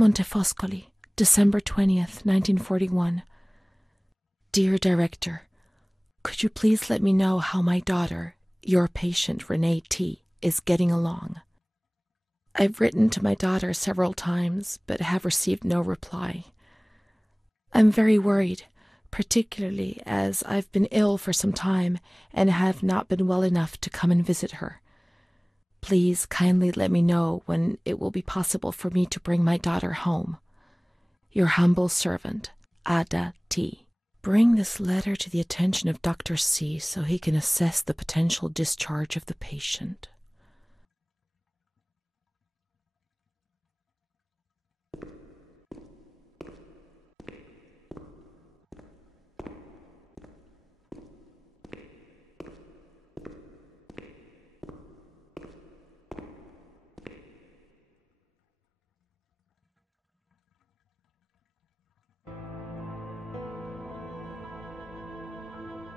Montefoscoli, December 20th, 1941. Dear Director, could you please let me know how my daughter, your patient Renee T., is getting along? I've written to my daughter several times, but have received no reply. I'm very worried, particularly as I've been ill for some time and have not been well enough to come and visit her. Please kindly let me know when it will be possible for me to bring my daughter home. Your humble servant, Ada T. Bring this letter to the attention of Dr. C so he can assess the potential discharge of the patient.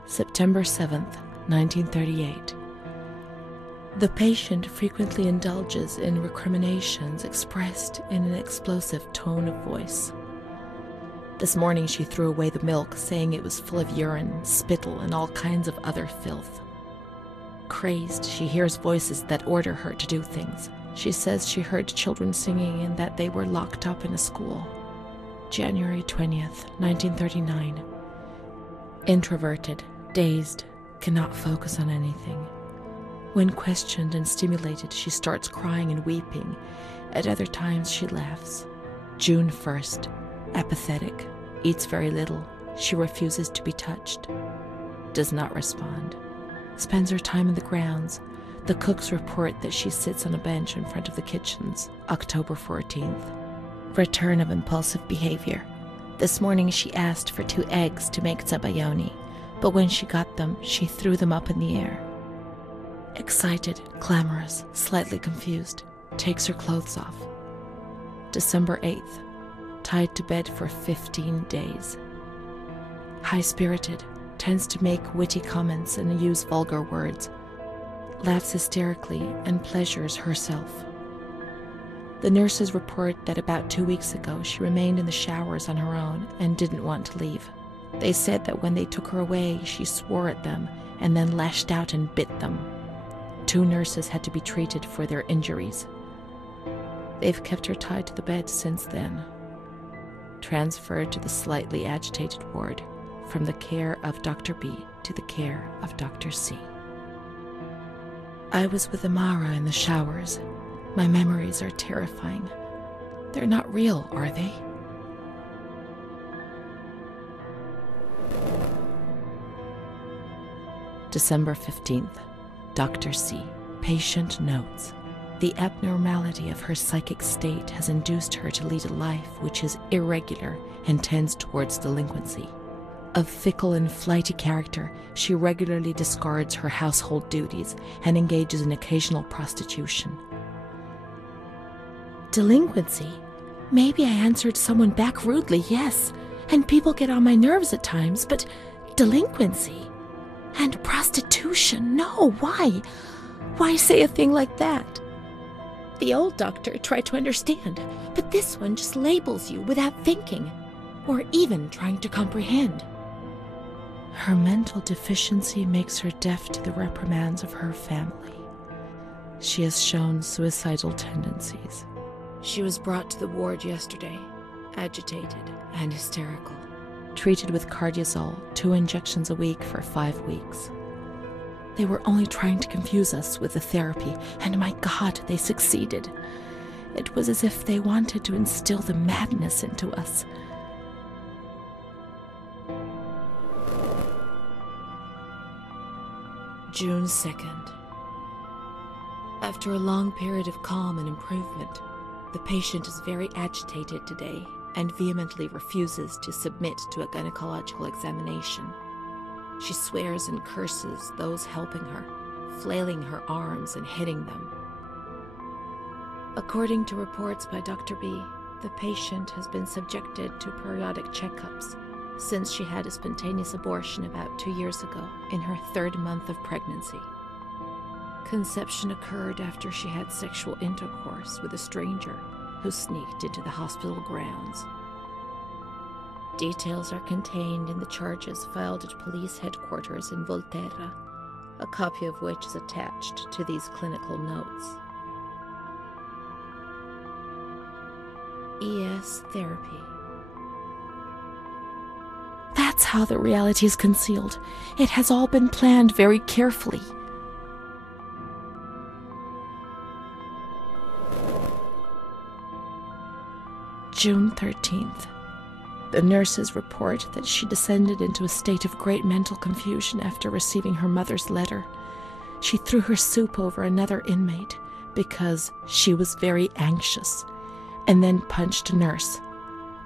September 7th, 1938. The patient frequently indulges in recriminations expressed in an explosive tone of voice. This morning she threw away the milk, saying it was full of urine, spittle, and all kinds of other filth. Crazed, she hears voices that order her to do things. She says she heard children singing and that they were locked up in a school. January 20th, 1939. Introverted, dazed, cannot focus on anything. When questioned and stimulated, she starts crying and weeping. At other times, she laughs. June 1st. Apathetic. Eats very little. She refuses to be touched. Does not respond. Spends her time in the grounds. The cooks report that she sits on a bench in front of the kitchens. October 14th. Return of impulsive behavior. This morning she asked for 2 eggs to make zabayoni, but when she got them, she threw them up in the air. Excited, clamorous, slightly confused, takes her clothes off. December 8th. Tied to bed for 15 days. High-spirited, tends to make witty comments and use vulgar words. Laughs hysterically and pleasures herself. The nurses report that about 2 weeks ago she remained in the showers on her own and didn't want to leave. They said that when they took her away, she swore at them and then lashed out and bit them. 2 nurses had to be treated for their injuries. They've kept her tied to the bed since then. Transferred to the slightly agitated ward, from the care of Dr. B to the care of Dr. C. I was with Amara in the showers. My memories are terrifying. They're not real, are they? December 15th. Dr. C. Patient notes. The abnormality of her psychic state has induced her to lead a life which is irregular and tends towards delinquency. Of fickle and flighty character, she regularly discards her household duties and engages in occasional prostitution. Delinquency? Maybe I answered someone back rudely, yes, and people get on my nerves at times, but delinquency? And prostitution? No, why? Why say a thing like that? The old doctor tried to understand, but this one just labels you without thinking, or even trying to comprehend. Her mental deficiency makes her deaf to the reprimands of her family. She has shown suicidal tendencies. She was brought to the ward yesterday, agitated and hysterical. Treated with cardiazol, 2 injections a week for 5 weeks. They were only trying to confuse us with the therapy, and my God, they succeeded. It was as if they wanted to instill the madness into us. June 2nd. After a long period of calm and improvement, the patient is very agitated today and vehemently refuses to submit to a gynecological examination. She swears and curses those helping her, flailing her arms and hitting them. According to reports by Dr. B, the patient has been subjected to periodic checkups since she had a spontaneous abortion about 2 years ago in her 3rd month of pregnancy. Conception occurred after she had sexual intercourse with a stranger who sneaked into the hospital grounds. Details are contained in the charges filed at police headquarters in Volterra, a copy of which is attached to these clinical notes. ES therapy. That's how the reality is concealed. It has all been planned very carefully. June 13th. The nurses report that she descended into a state of great mental confusion after receiving her mother's letter. She threw her soup over another inmate because she was very anxious, and then punched a nurse.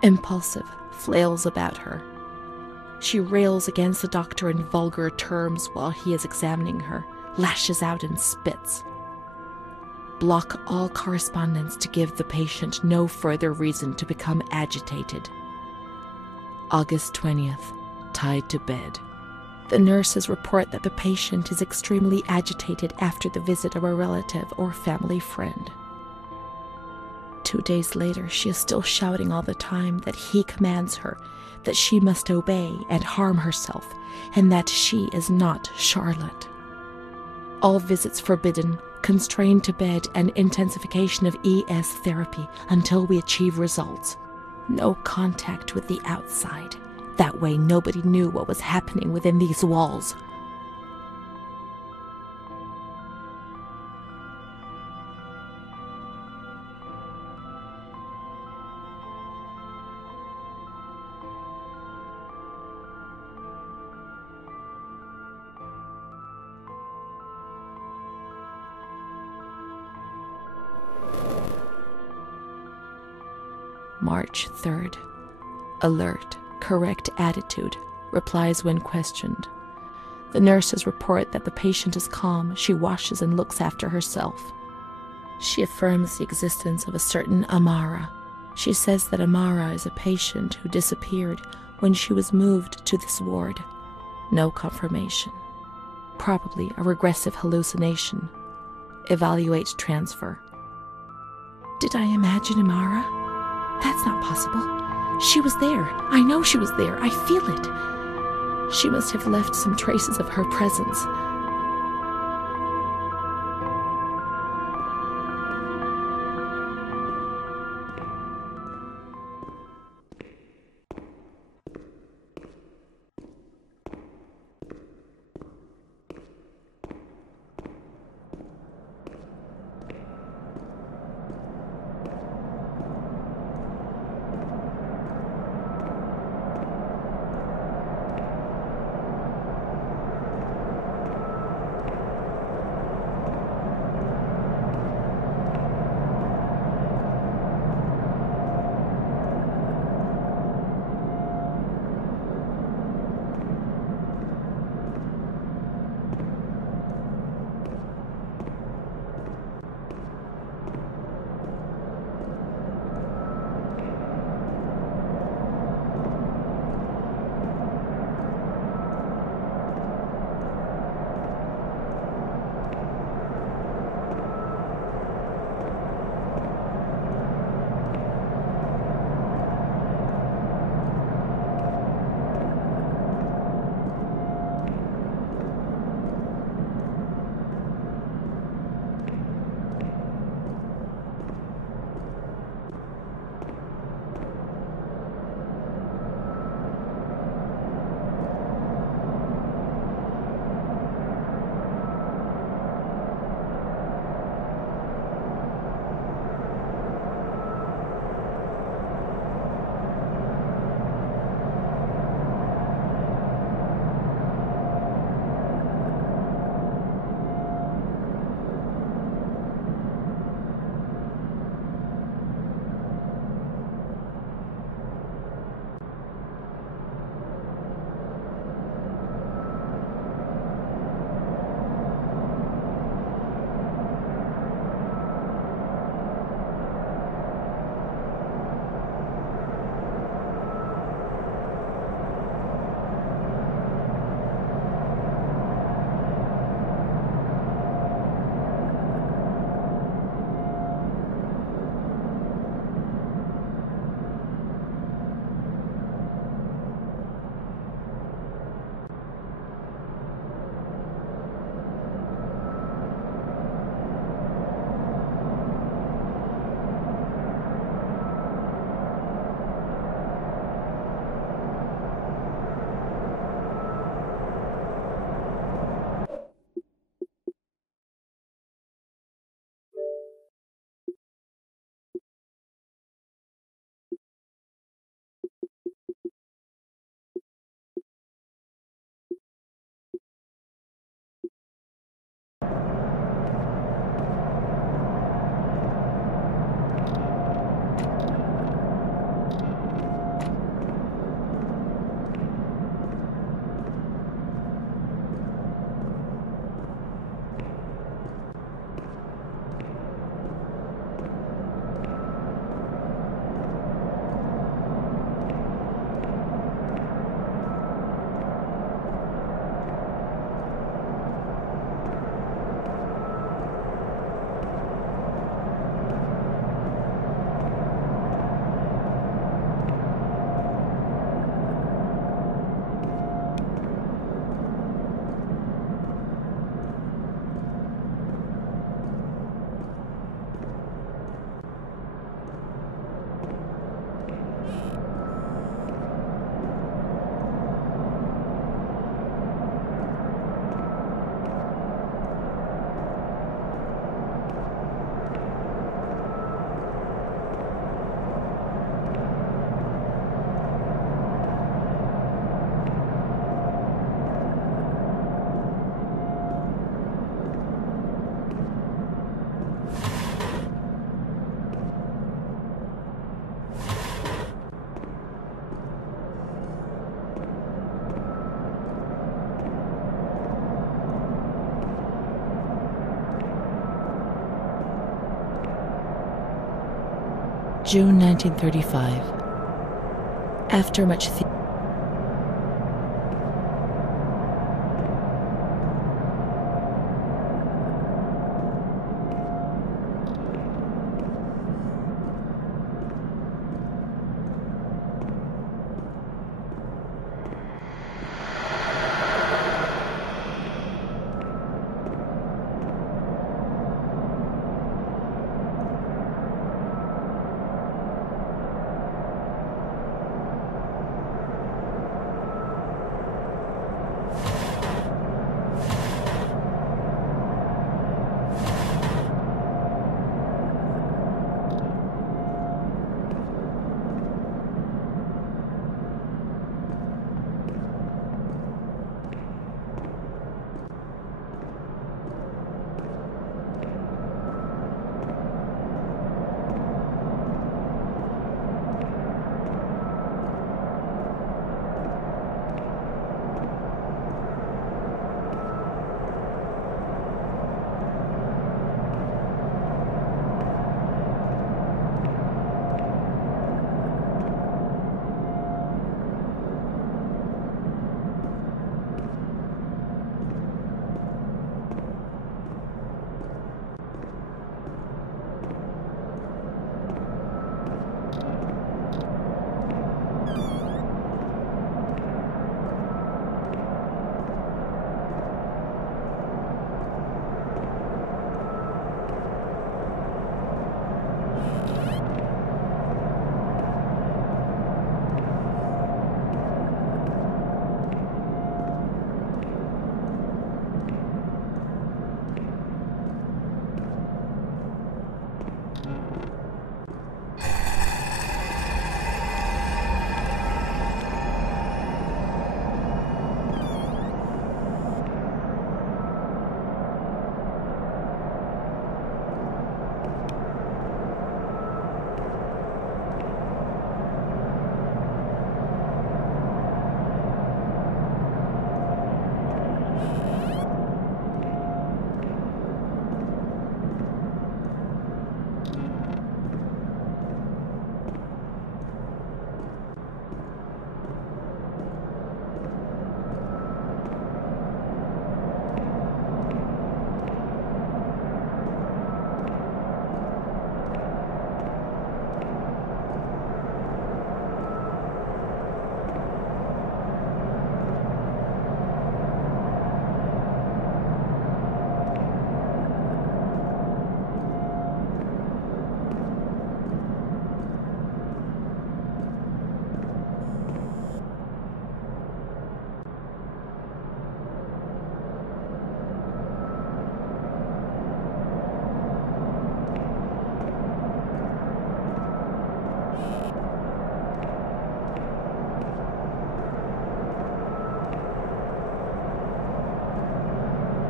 Impulsive, flails about her. She rails against the doctor in vulgar terms while he is examining her, lashes out and spits. Block all correspondence to give the patient no further reason to become agitated. August 20th, tied to bed. The nurses report that the patient is extremely agitated after the visit of a relative or family friend. 2 days later, she is still shouting all the time that he commands her, that she must obey and harm herself, and that she is not Charlotte. All visits forbidden, constrained to bed, and intensification of ES therapy until we achieve results. No contact with the outside. That way nobody knew what was happening within these walls. March 3rd. Alert, correct attitude, replies when questioned. The nurses report that the patient is calm, she washes and looks after herself. She affirms the existence of a certain Amara. She says that Amara is a patient who disappeared when she was moved to this ward. No confirmation. Probably a regressive hallucination. Evaluate transfer. Did I imagine Amara? That's not possible. She was there. I know she was there. I feel it. She must have left some traces of her presence. June 1935. After much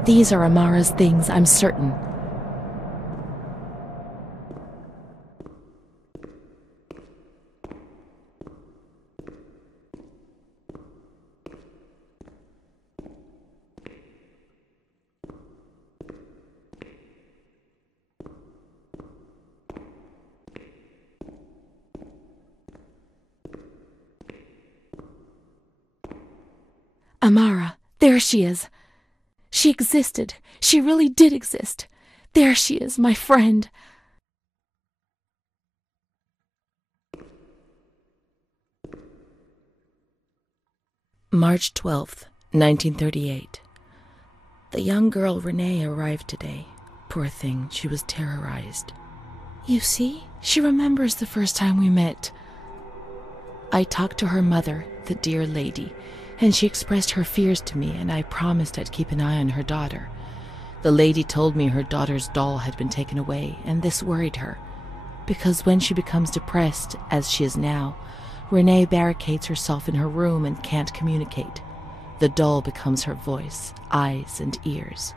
These are Amara's things, I'm certain. Amara, there she is. She existed. She really did exist. There she is, my friend. March 12th, 1938. The young girl Renee arrived today. Poor thing, she was terrorized. You see, she remembers the first time we met. I talked to her mother, the dear lady, and she expressed her fears to me, and I promised I'd keep an eye on her daughter. The lady told me her daughter's doll had been taken away, and this worried her, because when she becomes depressed, as she is now, Renee barricades herself in her room and can't communicate. The doll becomes her voice, eyes, and ears.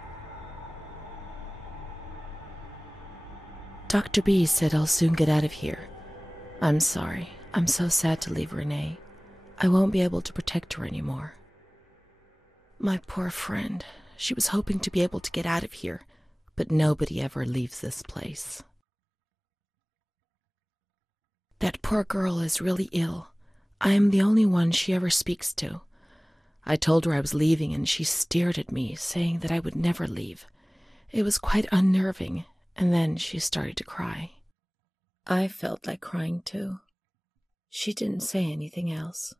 Dr. B said I'll soon get out of here. I'm sorry. I'm so sad to leave Renee. I won't be able to protect her anymore. My poor friend. She was hoping to be able to get out of here, but nobody ever leaves this place. That poor girl is really ill. I am the only one she ever speaks to. I told her I was leaving, and she stared at me, saying that I would never leave. It was quite unnerving, and then she started to cry. I felt like crying too. She didn't say anything else.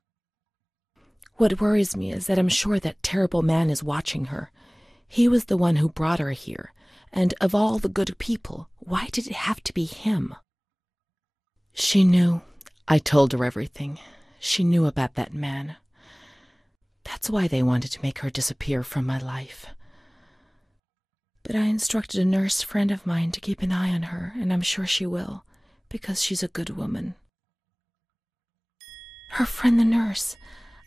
What worries me is that I'm sure that terrible man is watching her. He was the one who brought her here, and of all the good people, why did it have to be him? She knew. I told her everything. She knew about that man. That's why they wanted to make her disappear from my life. But I instructed a nurse friend of mine to keep an eye on her, and I'm sure she will, because she's a good woman. Her friend the nurse.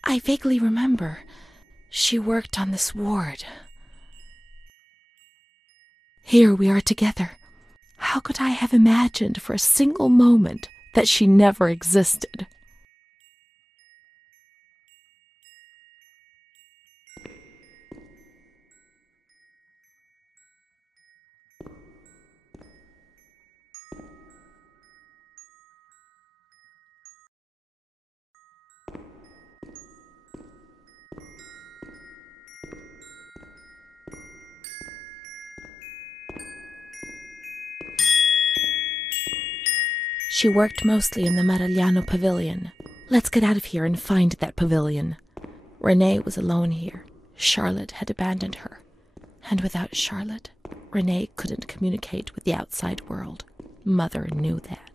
I vaguely remember. She worked on this ward. Here we are together. How could I have imagined for a single moment that she never existed? She worked mostly in the Marigliano pavilion. Let's get out of here and find that pavilion. Renee was alone here. Charlotte had abandoned her. And without Charlotte, Renee couldn't communicate with the outside world. Mother knew that.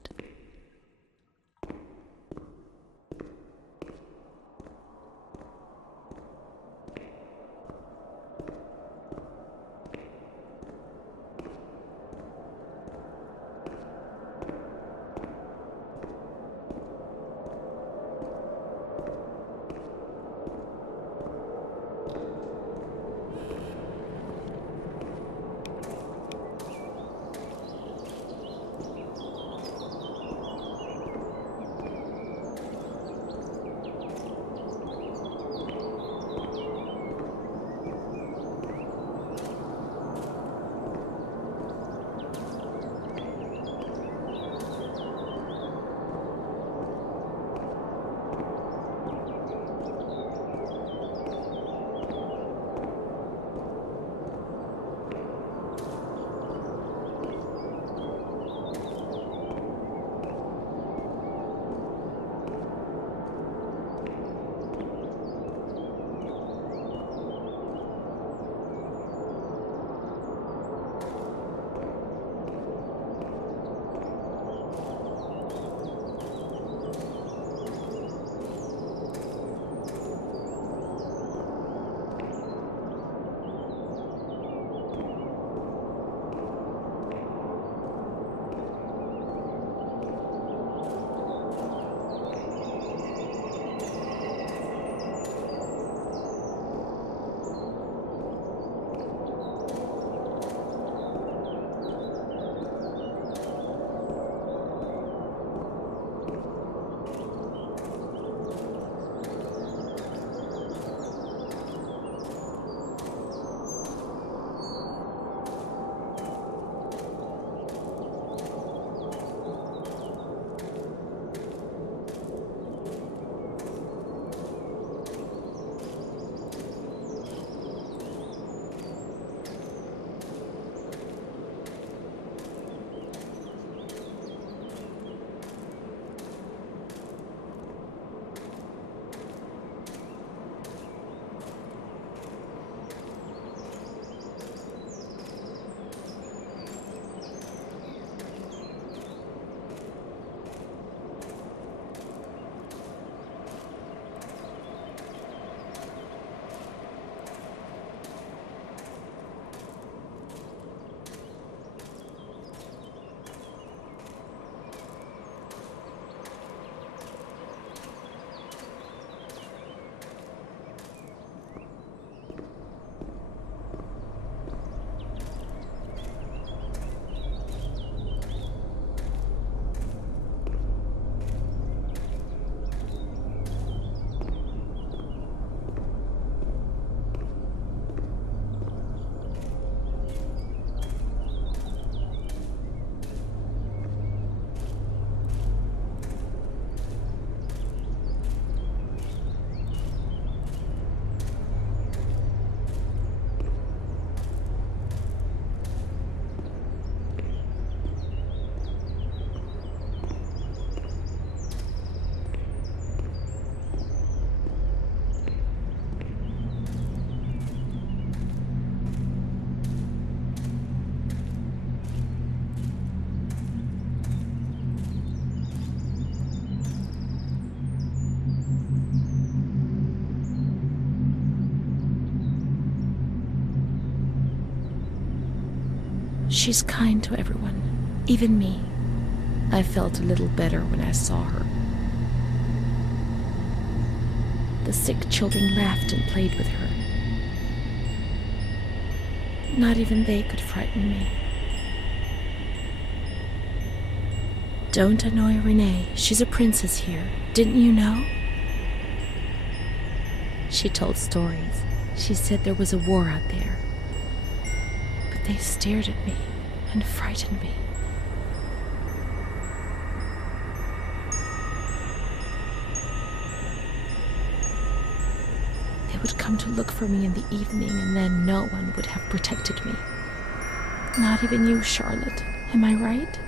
She's kind to everyone, even me. I felt a little better when I saw her. The sick children laughed and played with her. Not even they could frighten me. Don't annoy Renee. She's a princess here. Didn't you know? She told stories. She said there was a war out there. But they stared at me and frightened me. They would come to look for me in the evening, and then no one would have protected me. Not even you, Charlotte. Am I right?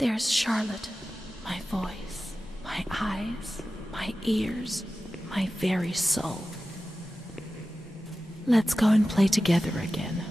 There's Charlotte, my voice, my eyes, my ears, my very soul. Let's go and play together again.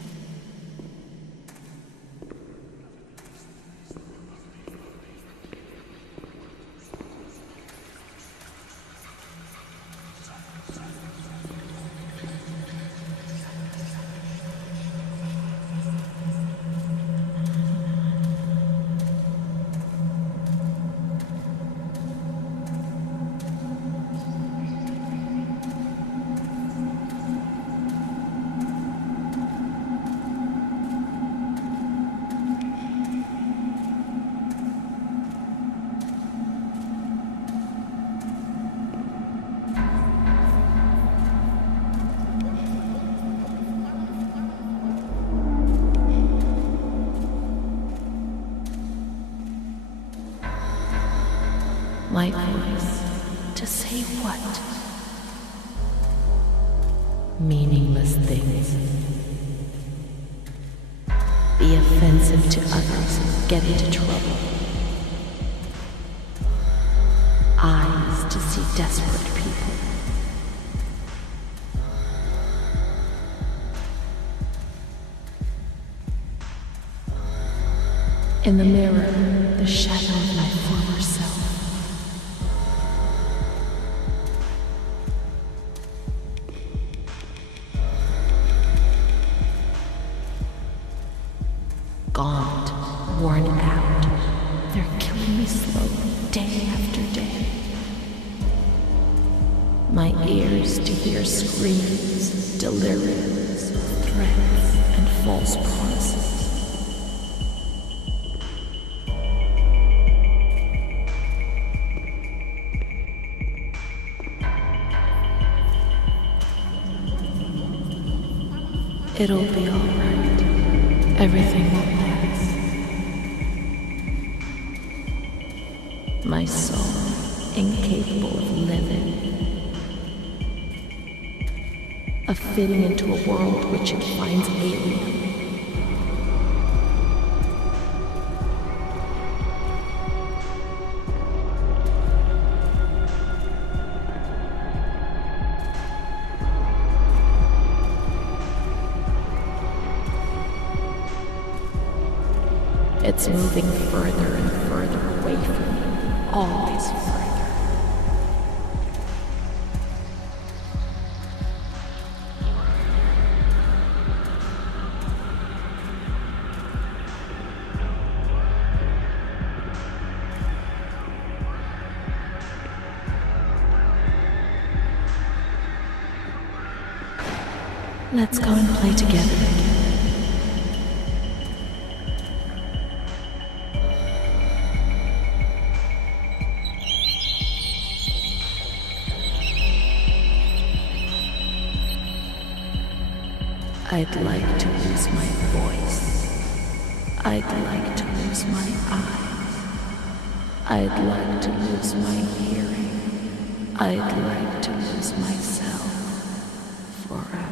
My voice, to say what? Meaningless things. Be offensive to others, get into trouble. Eyes to see desperate people. In the mirror, the shadow of my former self. Gaunt, worn out, they're killing me slowly, day after day. My ears to hear screams, deliriums, threats, and false promises. It'll be all right. Everything will pass. My soul, incapable of living, of fitting into a world which it finds alien. It's moving further and further away from me, always further. Let's go and play together again. I'd like to lose my voice. I'd like to lose my eyes. I'd like to lose my hearing. I'd like to lose myself forever.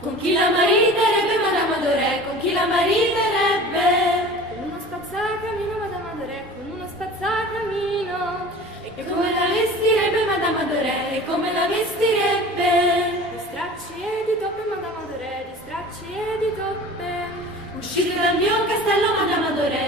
Con chi la mariterebbe Madame Adoré? Con chi la mariterebbe? Con uno spazzacamino Madame Adoré, con uno spazzacamino. E come la vestirebbe Madame Adoré? E come la vestirebbe? Di stracci e di toppe Madame Adoré, di stracci e di toppe. Uscite dal mio castello Madame Adoré,